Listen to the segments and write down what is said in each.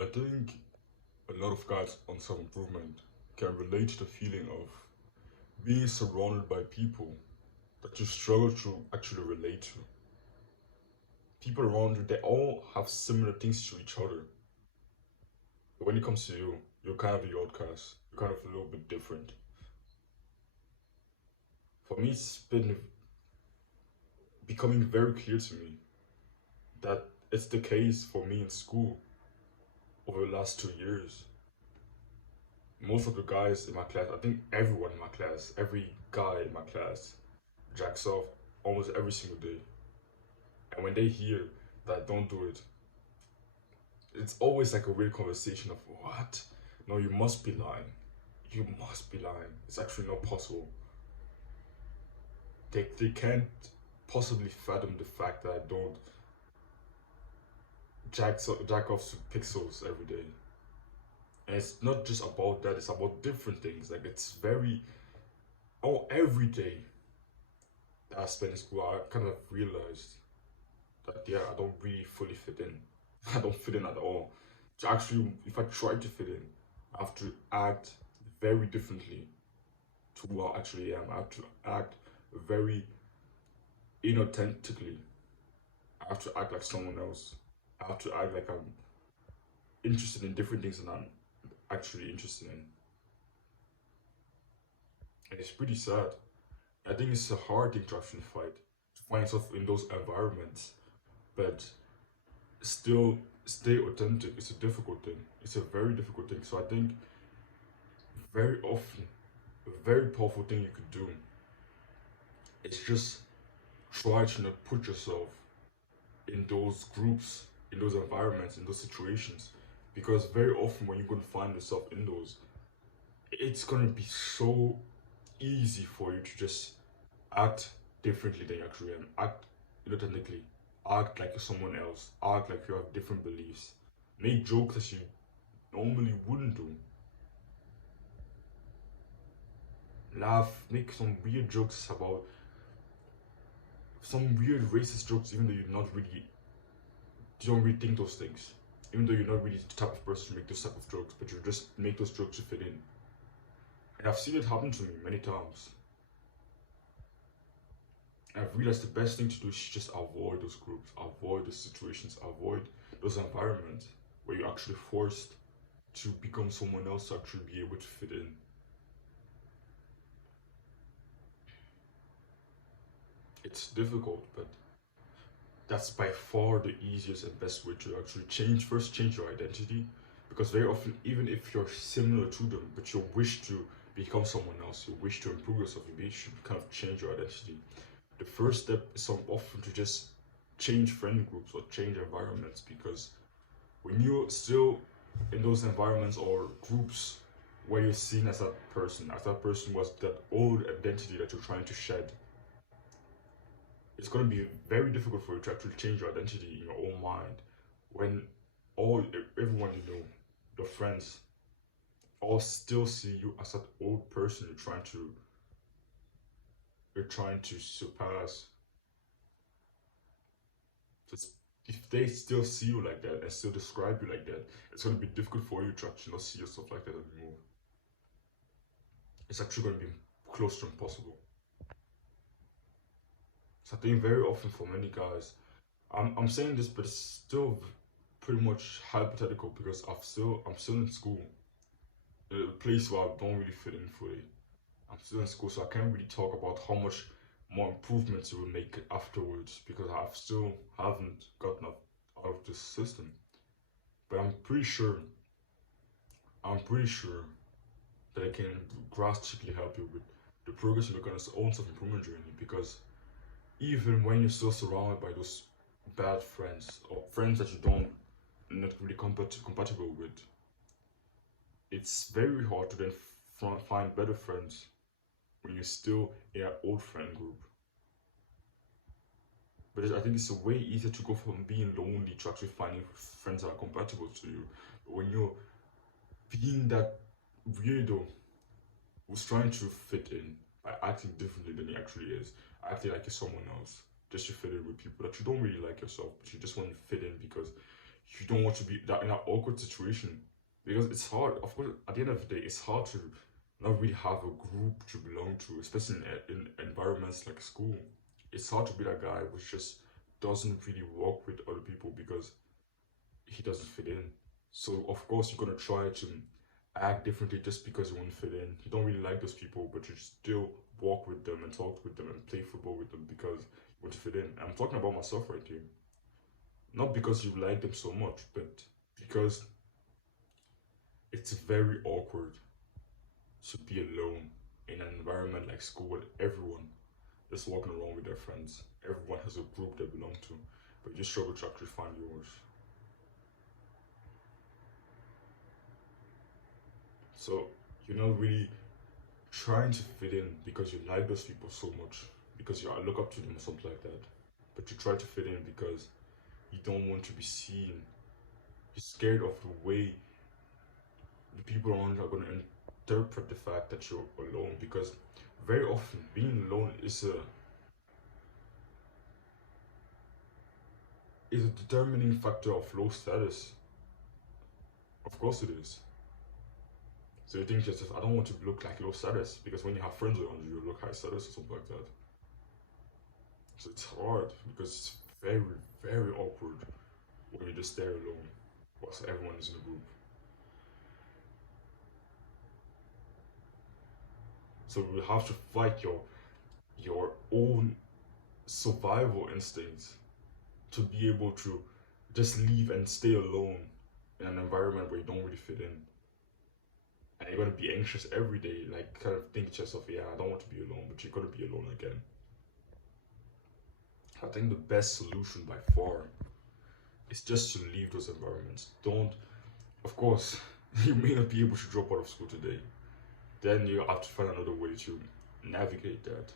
I think a lot of guys on self improvement can relate to the feeling of being surrounded by people that you struggle to actually relate to. People around you, they all have similar things to each other. But when it comes to you, you're kind of the outcast. You're kind of a little bit different. For me, it's been becoming very clear to me that it's the case for me in school over the last 2 years. Most of the guys in my class, I think everyone in my class, every guy in my class, jacks off almost every single day. And when they hear that I don't do it, it's always like a weird conversation of what? No, you must be lying. You must be lying. It's actually not possible. They can't possibly fathom the fact that I don't jack off to pixels every day. And it's not just about that, it's about different things. Like it's very every day that I spend in school I kind of realized that yeah, I don't really fully fit in. I don't fit in at all. So actually if I try to fit in, I have to act very differently to who I actually am. I have to act very inauthentically. I have to act like someone else. I have to act like I'm interested in different things than I'm actually interested in. And it's pretty sad. I think it's a hard thing to actually fight, to find yourself in those environments, but still stay authentic. It's a difficult thing. It's a very difficult thing. So I think very often, a very powerful thing you could do is just try to not put yourself in those groups, in those environments, in those situations. Because very often when you're going to find yourself in those, it's going to be so easy for you to just act differently than you actually am, act inauthentically, act like you're someone else, act like you have different beliefs, make jokes that you normally wouldn't do, laugh, make some weird jokes about some weird racist jokes, even though you don't really think those things, even though you're not really the type of person to make those type of jokes, but you just make those jokes to fit in. And I've seen it happen to me many times. I've realized the best thing to do is just avoid those groups, avoid those situations, avoid those environments where you're actually forced to become someone else to actually be able to fit in. It's difficult, but that's by far the easiest and best way to actually change your identity. Because very often, even if you're similar to them, but you wish to become someone else, you wish to improve yourself, you wish to kind of change your identity, the first step is so often to just change friend groups or change environments. Because when you're still in those environments or groups where you're seen as that person was that old identity that you're trying to shed, it's going to be very difficult for you to actually change your identity in your own mind when everyone you know, your friends, all still see you as that old person you're trying to surpass. Just if they still see you like that and still describe you like that, it's going to be difficult for you to actually not see yourself like that anymore. It's actually going to be close to impossible. So I think very often for many guys, I'm saying this, but it's still pretty much hypothetical because I'm still in school, in a place where I don't really fit in fully. I'm still in school, so I can't really talk about how much more improvements you will make afterwards because haven't gotten out of this system. But I'm pretty sure that it can drastically help you with the progress you make on your own self-improvement journey. Because even when you're still surrounded by those bad friends or friends that you don't not really compatible with, it's very hard to then find better friends when you're still in an old friend group. But I think it's a way easier to go from being lonely to actually finding friends that are compatible to you. But when you're being that weirdo who's trying to fit in by acting differently than he actually is, acting like you're someone else, just to fit in with people that you don't really like yourself, but you just want to fit in because you don't want to be that in that awkward situation because it's hard. Of course, at the end of the day, it's hard to not really have a group to belong to, especially in environments like school. It's hard to be that guy which just doesn't really work with other people because he doesn't fit in. So of course you're gonna try to act differently just because you want to fit in. You don't really like those people, but you still walk with them and talk with them and play football with them because you want to fit in. I'm talking about myself right here. Not because you like them so much, but because it's very awkward to be alone in an environment like school where everyone is walking around with their friends. Everyone has a group they belong to, but you struggle to actually find yours. So you're not really trying to fit in because you like those people so much, because you look up to them or something like that. But you try to fit in because you don't want to be seen. You're scared of the way the people around you are going to interpret the fact that you're alone. Because very often being alone is a determining factor of low status. Of course it is. So you think just I don't want to look like low status because when you have friends around you, you look high status or something like that. So it's hard because it's very, very awkward when you're just there alone whilst everyone is in a group. So you have to fight your own survival instincts to be able to just leave and stay alone in an environment where you don't really fit in. And you're gonna be anxious every day, like kind of think to yourself, yeah, I don't want to be alone, but you're gonna be alone again. I think the best solution by far is just to leave those environments. Don't, of course, you may not be able to drop out of school today. Then you have to find another way to navigate that.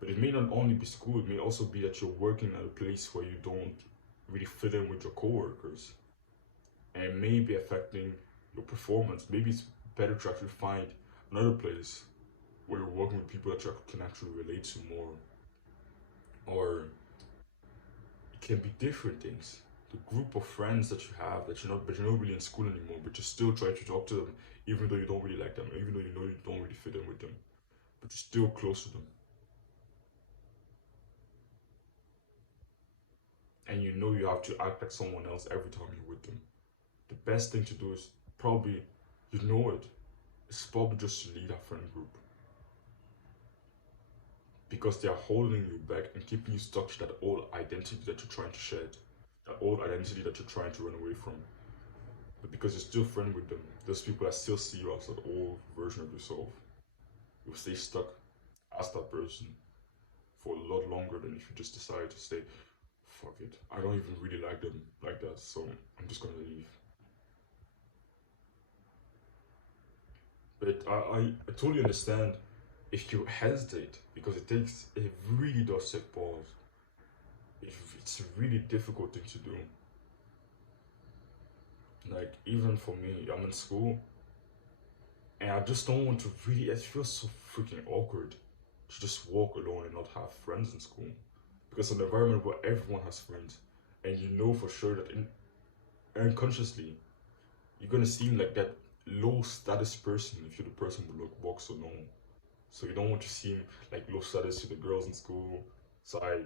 But it may not only be school, it may also be that you're working at a place where you don't really fit in with your coworkers. And it may be affecting your performance. Maybe it's better to actually find another place where you're working with people that you can actually relate to more. Or it can be different things. The group of friends that you have that you're not really in school anymore, but you still try to talk to them, even though you don't really like them, even though you know you don't really fit in with them, but you're still close to them. And you know you have to act like someone else every time you're with them. The best thing to do is probably, you know it, it's probably just to leave that friend group because they are holding you back and keeping you stuck to that old identity that you're trying to shed, that old identity that you're trying to run away from. But because you're still friends with them, those people that still see you as that old version of yourself, you'll stay stuck as that person for a lot longer than if you just decide to say, fuck it, I don't even really like them like that, so I'm just gonna leave. But I totally understand if you hesitate because it really does take balls. It's a really difficult thing to do. Like, even for me, I'm in school and I just don't want to really, it feels so freaking awkward to just walk alone and not have friends in school. Because it's an environment where everyone has friends and you know for sure that unconsciously you're gonna seem like that low status person if you're the person who walks alone. So you don't want to seem like low status to the girls in school. So I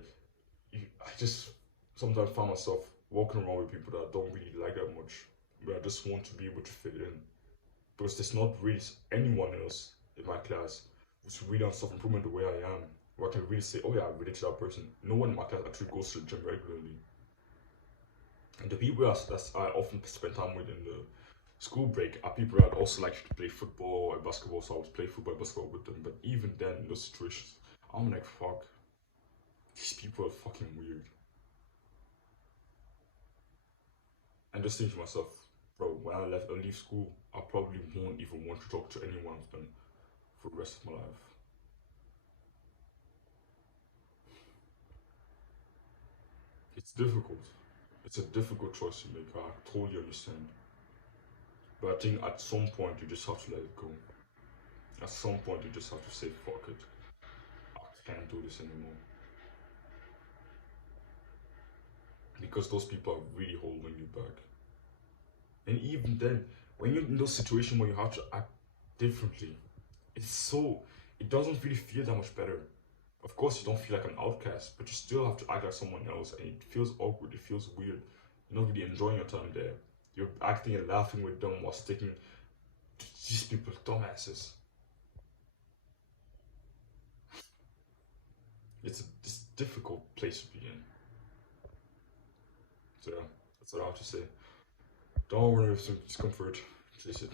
just sometimes find myself walking around with people that I don't really like that much, but I just want to be able to fit in because there's not really anyone else in my class who's really on self improvement the way I am. Where I can really say, oh yeah, I relate to that person. No one in my class actually goes to the gym regularly. And the people that I often spend time with in the school break are people that also like to play football or basketball, so I would play football and basketball with them. But even then, in those situations, I'm like, fuck, these people are fucking weird. And just think to myself, bro, when I leave school, I probably won't even want to talk to anyone of them for the rest of my life. It's difficult. It's a difficult choice to make. I totally understand. But I think at some point you just have to let it go. At some point you just have to say, fuck it. I can't do this anymore. because those people are really holding you back. And even then, when you're in those situations where you have to act differently, it's so it doesn't really feel that much better. Of course, you don't feel like an outcast, but you still have to act like someone else, and it feels awkward. It feels weird. You're not really enjoying your time there. You're acting and laughing with them while sticking to these people dumbasses. It's a difficult place to be in. So yeah, that's what I have to say. Don't worry with some discomfort. Chase it.